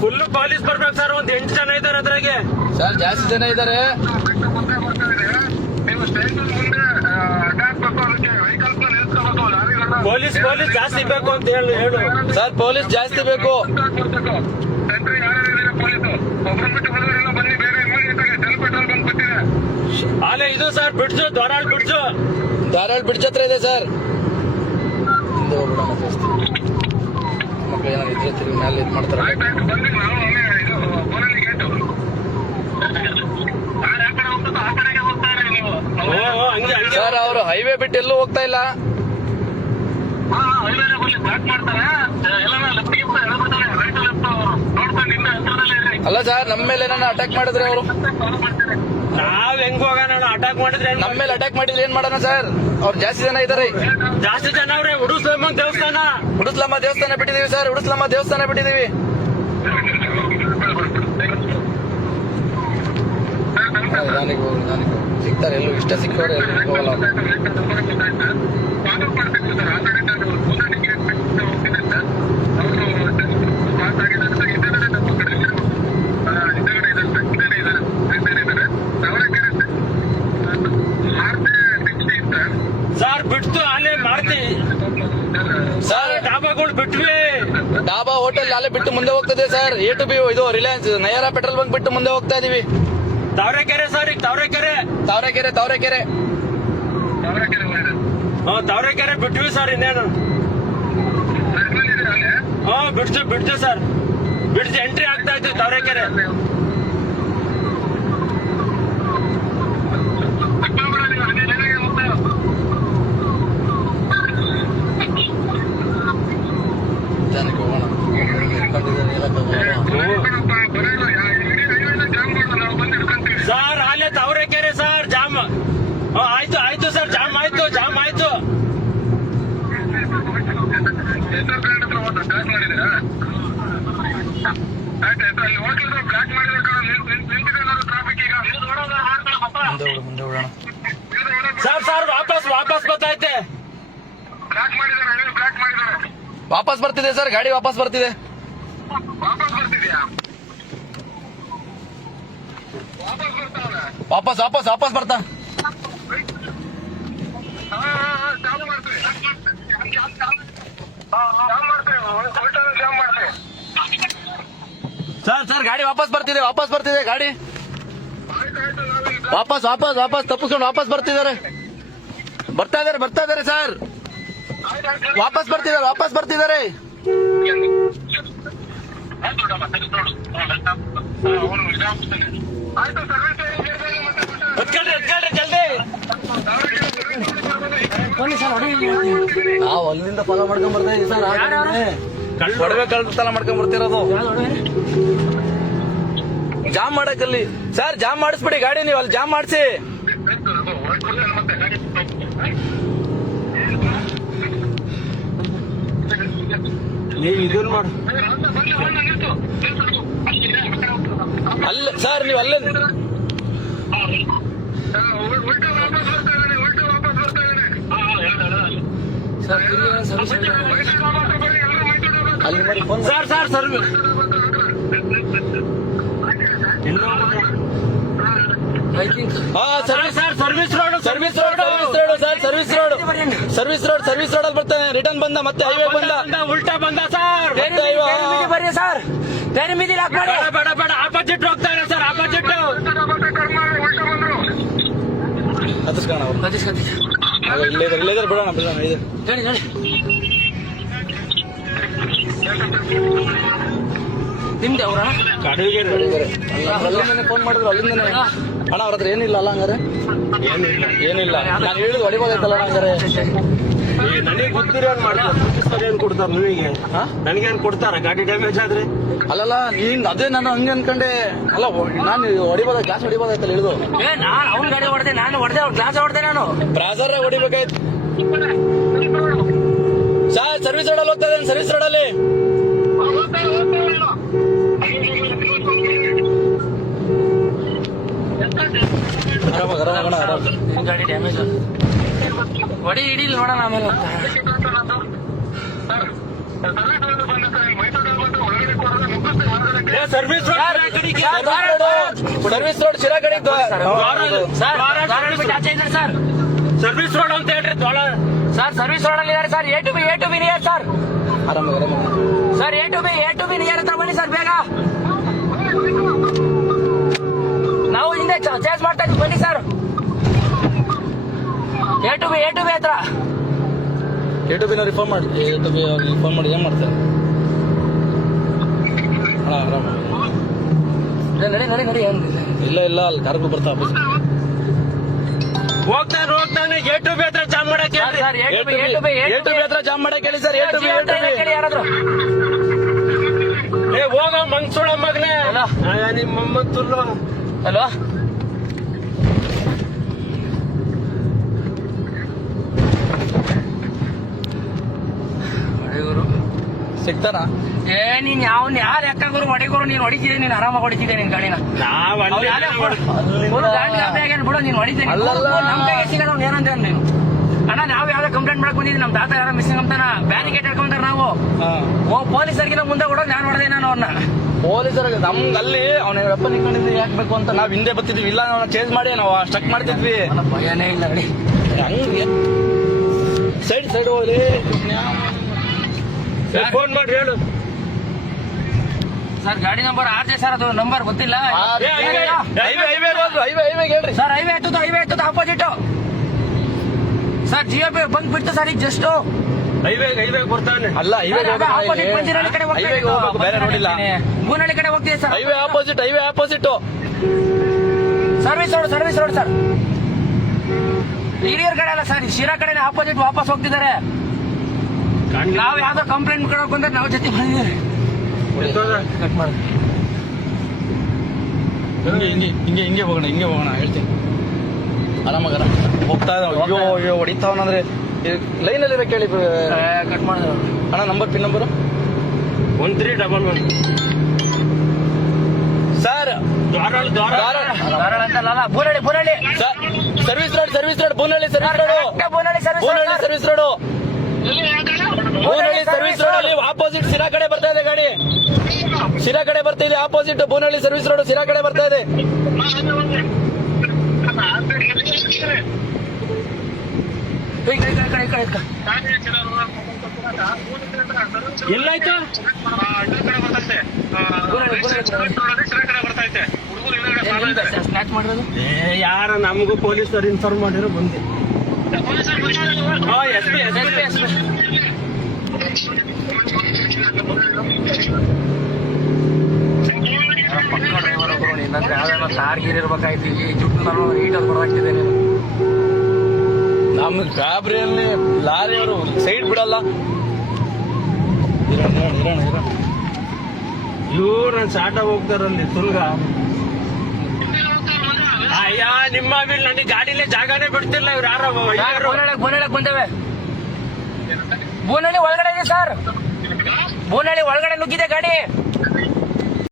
Full police ಬರ್ಬೇಕು sir. ಒಂದ್ 8 ಜನ ಇದಾರೆ ಅದ್ರಾಗೆ ಸರ್. ಜಾಸ್ತಿ ಜನ ಇದ್ದಾರೆ. ಪೊಲೀಸ್ ಜಾಸ್ತಿ ಬೇಕು ಅಂತ ಹೇಳು ಸರ್. ಪೊಲೀಸ್ ಜಾಸ್ತಿ ಬೇಕು. ಅಲ್ಲೇ ಇದು ಸರ್ ಬ್ರಿಡ್ಜ್, ಧಾರವಾಡ ಬ್ರಿಡ್ಜ್ ಹತ್ರ ಇದೆ ಸರ್. ಮಕ್ಕಳು ಏನಾದ್ರು ಇದ್ರೆ ತಿರುಗಿ ಮೇಲೆ ಇದು ಮಾಡ್ತಾರೆ. ಸರ್ ಅವರು ಹೈವೇ ಬಿಟ್ಟು ಎಲ್ಲೂ ಹೋಗ್ತಾ ಇಲ್ಲ. ಅಲ್ಲ ಸರ್, ನಮ್ಮ ಮೇಲೆ ಏನಾರ ಅಟ್ಯಾಕ್ ಮಾಡಿದ್ರೆ ಅವರು, ನಾವ್ ಹೆಂಗ್ ಹೋಗೋಣ? ಅಟ್ಯಾಕ್ ಮಾಡಿದ್ರೆ ನಮ್ಮ ಮೇಲೆ ಅಟ್ಯಾಕ್ ಮಾಡಿದ್ರೆ ಏನ್ ಮಾಡೋಣ ಸರ್? ಅವ್ರು ಜಾಸ್ತಿ ಜನ ಇದಾರೆ. ಜಾಸ್ತಿ ಜನ ಅವ್ರೆ. ಉಡುಸ್ಲಮ್ಮ ದೇವಸ್ಥಾನ ಬಿಟ್ಟಿದೀವಿ ಸರ್. ಉಡುಸ್ಲಮ್ಮ ದೇವಸ್ಥಾನ ಬಿಟ್ಟಿದೀವಿ. ಸಿಗ್ತಾರೆ ಎಲ್ಲೂ. ಇಷ್ಟ ಸಿಕ್ಕವ್ರೆ ಎಲ್ಲೂ ಹೋಗಲ್ಲ. ಸರ್ ಬಿಡ್ತು ಅಲ್ಲೇ ಮಾಡ್ತಿ ಸರ್. ಡಾಬಾಗಳು ಬಿಟ್ವಿ. ಡಾಬಾ ಹೋಟೆಲ್ ಅಲ್ಲೇ ಬಿಟ್ಟು ಮುಂದೆ ಹೋಗ್ತದೆ ಸರ್. ಎ ಟು ಬಿ ಇದು ರಿಲಯನ್ಸ್ ನಯಾರ ಪೆಟ್ರೋಲ್ ಬಂಕ್ ಬಿಟ್ಟು ಮುಂದೆ ಹೋಗ್ತಾ ಇದೀವಿ. ತಾವರೆಕೆರೆ ಸರ್. ಈಗ ತಾವರೆಕೆರೆ ತಾವರೆಕೆರೆ ಬಿಟ್ವಿ ಸರ್. ಇನ್ನೇನು ಬಿಡ್ಜು ಸರ್. ಬ್ರಿಡ್ಜ್ ಎಂಟ್ರಿ ಆಗ್ತಾ ಇತ್ತು ತಾವರೆಕೆರೆ. ಜನಕ್ಕೆ ಹೋಗೋಣ. ಸರ್ ಅಲ್ಲೇ ತಾವರೆಕೆರೆ ಸರ್ ಜಾಮ್. ಆಯ್ತು ಸರ್. ಜಾಮ್ ಆಯ್ತು. ಮುಂದೆ ಹೋಗೋಣ ಸರ್. ವಾಪಸ್ ಬರ್ತೈತೆ. ವಾಪಸ್ ಬರ್ತಿದೆ ಸರ್. ಗಾಡಿ ವಾಪಸ್ ಬರ್ತಿದೆ. ವಾಪಸ್ ಬರ್ತಾ. ಸರ್ ಗಾಡಿ ವಾಪಸ್ ಬರ್ತಿದೆ ಗಾಡಿ. ವಾಪಸ್ ತಪ್ಪಿಸ್ಕೊಂಡು ವಾಪಸ್ ಬರ್ತಾ ಇದಾರೆ ಸರ್. ವಾಪಸ್ ಬರ್ತಿದ್ದಾರೆ. ಜಲ್ದಿ. ನಾವು ಅಲ್ಲಿಂದ ಫಾಲೋ ಮಾಡ್ಕೊಂಡ್ ಬರ್ತಾ ಇದೀವಿ ಸರ್. ಒಡವೆ ಕಳ್ತನ ಮಾಡ್ಕೊಂಡ್ ಬರ್ತಿರೋದು. ಜಾಮ್ ಮಾಡಕ್ಕಲ್ಲಿ ಸರ್. ಜಾಮ್ ಮಾಡಿಸ್ಬಿಡಿ ಗಾಡಿ. ನೀವು ಅಲ್ಲಿ ಜಾಮ್ ಮಾಡಿಸಿ. ನೀವು ಇದನ್ನ ಮಾಡಿ ಅಲ್ಲ ಸರ್. ನೀವು ಅಲ್ಲೇ ಅಲ್ಲಿ ಮಾಡಿ ಫೋನ್ ಸರ್. ಸರ್ವಿಸ್ ರೋಡ್ ಅಲ್ಲಿ ಬರ್ತಾನೆ. ರಿಟರ್ನ್ ಬಂದ ಮತ್ತೆ ಹೈವೇ ಬಂದ. ಉಲ್ಟಾ ಬಂದ ಸರ್. ಬರ್ರಿ ಸರ್. ಬೇಡ ಆಪೋಸಿಟ್ ಹೋಗ್ತಾರೆ ಸರ್. ಆಪೋಸಿಟ್ ಇಲ್ಲೇ ಬಿಡೋಣ. ನಿಮ್ದೆ ಅವರ ಅಲ್ಲಿಂದನೇ ಫೋನ್ ಮಾಡಿದ್ರು. ಅಲ್ಲಿಂದನೇ ಅಣ್ಣ ಅವ್ರ ಹತ್ರ ಏನಿಲ್ಲ ಅಲ್ಲ ಹಂಗಾರೆ? ಏನಿಲ್ಲ. ನಾನು ಹೇಳಿದ್ ಹೊಡಿಬೋದೈತಲ್ಲ ಹಂಗಾರೆ? ನನಗೆ ಗೊತ್ತಿರೋ ಏನ್ ಕೊಡ್ತಾರ ನಿಮಗೆ? ನನಗೇನ್ ಕೊಡ್ತಾರ ಗಾಡಿ ಡ್ಯಾಮೇಜ್ ಆದ್ರೆ? ಅಲ್ಲಲ್ಲ ನೀನ್ ಅದೇ ನಾನು ಹಂಗೆ ಅನ್ಕೊಂಡೆ. ಅಲ್ಲ ನಾನು ಹೊಡಿಬೋದ ಗ್ಲಾಸ್ ಹೊಡಿಬೋದಾಯ್ತಲ್ಲ ಹಿಡಿದು? ನಾನು ಅವ್ನ ಗಾಡಿ ಹೊಡೆದೆ. ನಾನು ಹೊಡೆದೆ ಗ್ಲಾಸ್ ಹೊಡೆದೆ. ನಾನು ಬ್ರಾಸರ್ ಹೊಡಿಬೇಕಾಯ್ತು ಸರ್. ಸರ್ವಿಸ್ ರೋಡಲ್ಲಿ ಹೋಗ್ತಾ ಇದ್ದೇನೆ. ಸರ್ವಿಸ್ ರೋಡಲ್ಲಿ ಗಾಡಿ ಡ್ಯಾಮೇಜ್ ಹೊಡಿ ಹಿಡಿಲಿ ನೋಡೋಣ ಆಮೇಲೆ. ಸರ್ವಿಸ್ ಸರ್ವಿಸ್ ರೋಡ್ ಶಿರಾ ಕಡೆ ಇತ್ತು. ಸರ್ ಸರ್ವಿಸ್ ರೋಡ್ ಅಂತ ಹೇಳ್ರಿ ದ್ವಾಳ. ಸರ್ ಸರ್ವಿಸ್ ರೋಡ್ ಅಲ್ಲಿ ಇದ್ದಾರೆ sir. A to B near sir. ಆರಾಮ sir A to B near ಹತ್ರ ಬನ್ನಿ ಸರ್ ಬೇಗ. ನಾವು ಹಿಂದೆ ಚೇಂಜ್ ಮಾಡ್ತಾ ಇದ್ವಿ ಬನ್ನಿ ಸರ್. ಎ ಟು ಬಿ ಹತ್ರ. ಯೂಟ್ಯೂಬಿನವ್ರಿಗೆ ಫೋನ್ ಮಾಡಿ. ಯೂಟ್ಯೂಬ್ ಫೋನ್ ಮಾಡಿ ಏನ್ ಮಾಡ್ತಾರೆ? ಆರಾಮ ನಡಿ ಇಲ್ಲ ಅಲ್ಲಿ ಕರ್ಕೊ ಬರ್ತಾ ಹೋಗ್ತಾನೆ ಎ ಟು ಬಿ ಹತ್ರ ಜಾಮ್ ಮಾಡಕ್ಕೆ ಹೇಳ್ರಿ. ಸರ್ ಎ ಟು ಬಿ ಹತ್ರ ಜಾಮ್ ಮಾಡಕ್ಕೆ ಹೇಳಿ ಸರ್. ಯಾರಾದ್ರು ಏ ಹೋಗ ಮಂಗ್ಸುಳ ಮಗನೇ. ಹಲೋ. ನಿಮ್ಮ ಮೊಮ್ಮತ್ತುಲ್ಲು. ಹಲೋ ಸಿಗ್ತಾನ? ನೀನ್ ಯಾರು ಯಾಕಾದ್ರು ಹೊಡಿಗೋರು ನೀನ್ ಹೊಡಿತಿದ್ದೆ. ನೀನ್ ಆರಾಮಾಗಿ ಹೊಡಿತಿದ್ದೆ ನಿನ್ ಗಾಡಿನ. ನಾವ್ ಅಲ್ಲೇ ಬಿಡು ನೀನ್ ಹೊಡಿತೀನಿ. ಅಲ್ಲಲ್ಲ. ನಮ್ ಕೈಗೆ ಸಿಗೋದು ಅವ್ನು ಏನಂತ ನೀನು. ಅಣ್ಣ ನಾವ್ ಯಾವ್ದೋ ಕಂಪ್ಲೇಂಟ್ ಮಾಡಕ್ ಬಂದಿದ್ವಿ. ನಮ್ ತಾತ ಯಾರೋ ಮಿಸ್ಸಿಂಗ್ ಅಂತಾನ ಬ್ಯಾರಿಕೇಡ್ ಹೇಳ್ಕೊಂತಾರ. ನಾವು ಪೊಲೀಸರಿಗಿನ ಮುಂದೆ ಕೊಡೋದು ನಾನು ಹೊಡೆದೆ ನಾನು ಅವ್ರನ್ನ. ಪೊಲೀಸರಿಗೆ ನಮ್ಗೆ ಅಲ್ಲಿ ಅವನ ವೆಪನ್ ಇಟ್ಕೊಂಡಿದ್ದು ಯಾಕಬೇಕು ಅಂತ ನಾವ್ ಹಿಂದೆ ಬರ್ತಿದ್ವಿ. ಇಲ್ಲ ನಾವು ಚೇಂಜ್ ಮಾಡಿ ನಾವು ಸ್ಟಕ್ ಮಾಡ್ತಿದ್ವಿ. ಭಯನೇ ಇಲ್ಲ ನಡಿ. ಹಂಗೆ ಸೈಡ್ ಹೋಗ್ಲಿ. ಫೋನ್ ಮಾಡಿ ಹೇಳು. ಸರ್ ಗಾಡಿ ನಂಬರ್ RJ ಸರ್. ಅದು ನಂಬರ್ ಗೊತ್ತಿಲ್ಲ ಹೈವೇ ಹೇಳ್ರಿ ಸರ್. ಹೈವೇ ಹತ್ತದ ಆಪೋಸಿಟ್ ಸರ್. ಜಿಯೋ ಬಂಕ್ ಬಿಡ್ತು ಸರ್ ಈಗ ಜಸ್ಟ್. ಹೈವೇ ಬರ್ತಾನೆ. ಅಲ್ಲ ಹೈವೇ ಆಪೋಸಿಟ್ ಬಂಜಿರಳ್ಳಿ ಕಡೆ ಹೋಗ್ಬೇಕು, ಬೇರೆ ನೋಡಿಲ್ಲ. ಬೂನಹಳ್ಳಿ ಕಡೆ ಹೋಗ್ತೀವಿ sir. Highway opposite service road sir. ಹಿರಿಯರ್ ಕಡೆ ಅಲ್ಲ ಸರ್, ಶಿರಾ ಕಡೆ ಆಪೋಸಿಟ್ ವಾಪಸ್ ಹೋಗ್ತಿದ್ದಾರೆ. ನಾವು ಯಾವ್ದೋ ಕಂಪ್ಲೇಂಟ್ ಕೊಡೋಕೆ ಬಂದ್ರೆ ನಾವು ಜೊತೆ ಬಂದಿದ್ದೀವಿ. ಕಟ್ ಮಾಡಿ ಹಿಂಗೆ ಹೋಗೋಣ ಹೇಳ್ತೀನಿ. ಆರಾಮಾಗ ಹೋಗ್ತಾ ಅಯ್ಯೋ ಹೊಡಿತಾವನಂದ್ರೆ ಲೈನಲ್ಲಿ ಇರೋ ಕೇಳಿ. ಕಟ್ ಮಾಡಿದ್ರು ಅಣ್ಣ number pin number 1311 sir. Dharwad ಅಂತಲ್ಲ, ಬೂನಹಳ್ಳಿ ಸರ್ವಿಸ್ ರೋಡ್ ಬೂನಹಳ್ಳಿ ಸರ್ವಿಸ್ ರೋಡ್ ಅಲ್ಲಿ ಆಪೋಸಿಟ್ ಸಿರಾ ಕಡೆ ಬರ್ತಾ ಇದೆ ಗಾಡಿ. ಸಿರಾ ಕಡೆ ಬರ್ತಾ ಇದೆ ಆಪೋಸಿಟ್. ಬೂನಹಳ್ಳಿ ಸರ್ವಿಸ್ ರೋಡ್ ಸಿರಾ ಕಡೆ ಬರ್ತಾ ಇದೆ. ಎಲ್ಲಾಯ್ತು? ಸ್ನ್ಯಾಚ್ ಮಾಡಿರೋದು ಯಾರ ನಮಗೂ ಪೊಲೀಸರು ಇನ್ಫಾರ್ಮ್ ಮಾಡಿರೋ ಬಂದೆ. ಪಕ್ಕ ಡ್ರೈವರ್ ಒಬ್ರು ನಿನ್ನಂದ್ರೆ ಯಾವ್ದಾರ ಕಾರ್ ಗೀರ್ ಇರ್ಬೇಕಾಯ್ತು. ಈ ಜುಟ್ಟು ನಾನು ಈಟಲ್ಲಿ ಬರಾಕ್ತಿದ್ದೆ ನೀನು. ನಮ್ ಗಾಬರಿಯಲ್ಲಿ ಲಾರಿಯವರು ಸೈಡ್ ಬಿಡಲ್ಲ. ಇವ್ರು ಶಾಟ ಹೋಗ್ತಾರಲ್ಲಿ ತುಲ್ಗ. ಅಯ್ಯ ನಿಮ್ಮ ನನಗೆ ಗಾಡಿಲೇ ಜಾಗನೇ ಬಿಡ್ತಿಲ್ಲ ಇವ್ರು ಯಾರು. ಬೂನಹಳ್ಳಿ ಬಂದೇವೆ. ಬೂನಹಳ್ಳಿ ಒಳಗಡೆ ಇದೆ ಸರ್. ಬೂನಹಳ್ಳಿ ಒಳಗಡೆ ನುಗ್ಗಿದೆ ಗಾಡಿ.